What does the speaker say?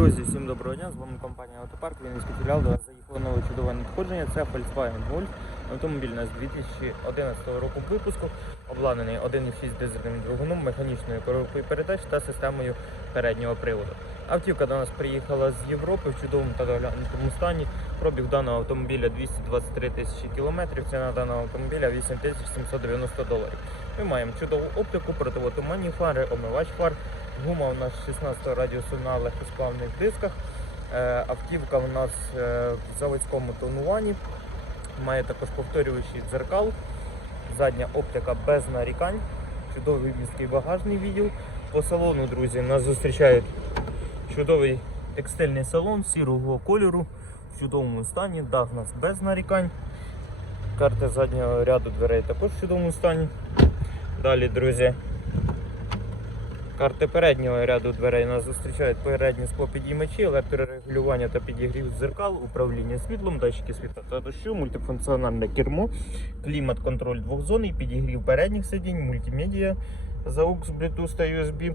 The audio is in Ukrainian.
Друзі, всім доброго дня! З вами компанія Автопарк. Вінницький філіал. До вас заїхало нове чудове надходження. Це Volkswagen Golf. Автомобіль у нас 2011 року випуску, обладнаний 1,6 дизельним двигуном, механічною коробкою передач та системою переднього приводу. Автівка до нас приїхала з Європи в чудовому та доглянутому стані. Пробіг даного автомобіля 223 тисячі кілометрів. Ціна даного автомобіля 8790 доларів. Ми маємо чудову оптику, противотуманні фари, омивач фар. Гума у нас 16 радіусу на легкосплавних дисках. Е, Автівка у нас е, в заводському тонуванні. Має також повторюючий дзеркал. Задня оптика без нарікань. Чудовий міський багажний відділ. По салону, друзі, нас зустрічають чудовий текстильний салон сірого кольору в чудовому стані. Дах у нас без нарікань. Карта заднього ряду дверей також в чудовому стані. Далі, друзі, Карти переднього ряду дверей нас зустрічають передні склопідіймачі, електрорегулювання та підігрів дзеркал, управління світлом, датчики світла та дощу, мультифункціональне кермо, клімат-контроль двохзонний, підігрів передніх сидінь, мультимедіа, AUX, Bluetooth та USB